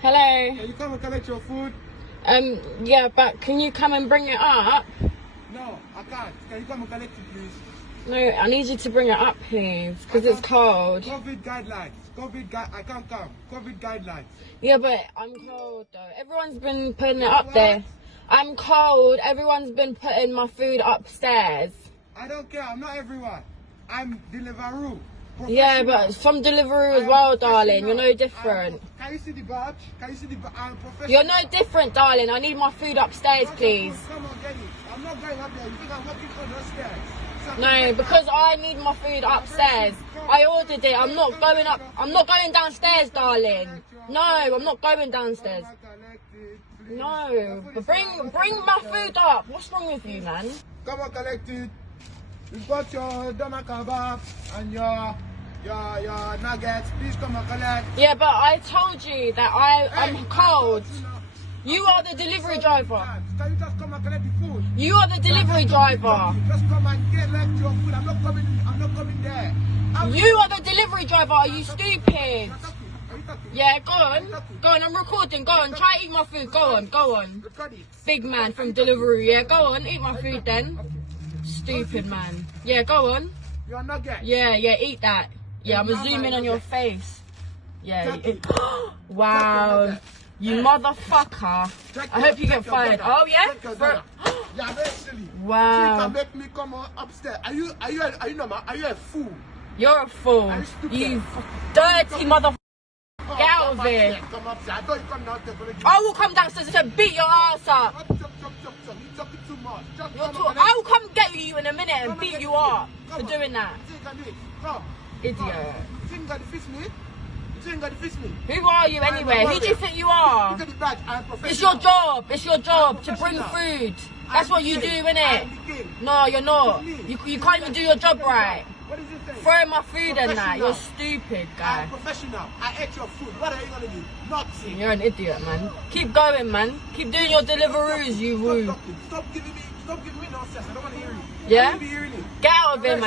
Hello. Can you come and collect your food? Yeah, but can you come and bring it up? No, I can't. Can you come and collect it, please? No, I need you to bring it up, please, because it's cold. COVID guidelines. I can't come. COVID guidelines. Yeah, but I'm cold though. Everyone's been putting it up there. I'm cold. Everyone's been putting my food upstairs. I don't care. I'm not everyone. I'm Deliveroo. Yeah, but from Deliveroo as well, darling. You're no different. Can you see the badge? Can you see the badge? I'm professional. You're no different, darling. I need my food upstairs, please. Come on, get it. I'm not going up there. You think I'm walking on the stairs? No, because I need my food upstairs. I ordered it. I'm not going up. I'm not going downstairs, darling. No, I'm not going downstairs. No, but bring my food up. What's wrong with you, man? Come on, collect it. We've got your doner kebab and your nuggets. Please come and collect. Yeah, but I told you that I'm cold. You are the delivery driver. Can you just come and collect the food? You are the delivery driver. Just come and collect your food. I'm not coming there. You are the delivery driver. Are you stupid? Yeah, go on. Go on, I'm recording. Go on, try eat my food. Go on. Big man from Deliveroo. Yeah, go on, eat my food then. Stupid man. Yeah, go on. You're not getting. Yeah, eat that. Yeah, I'm gonna zoom in on your face. Yeah. Wow. You motherfucker. I hope you get fired. Oh yeah? Yeah, very silly. Wow. So you can make me come upstairs. Are you normal? Are you a fool? You're a fool. You dirty motherfucker. Get out of here. Come upstairs. I thought you come downstairs. I will come downstairs and beat your ass up. You're talking too much. I will come get you in a minute and beat you up for doing that. Come. Idiot. You think you got to fix me? Who are you anyway? Who do you think you are? Look at the badge. I'm professional. It's your job to bring food. That's what you do, innit? No, you're not. You can't even do your job right. What is it saying? Throw my food and that. You're stupid, guy. I'm professional. I ate your food. What are you gonna do? Nothing. You're an idiot, man. Keep going, man. Keep doing your Deliveroos, you woo. Stop giving me nonsense. I don't want to hear you. Yeah? Hearing you. Get out of here, man.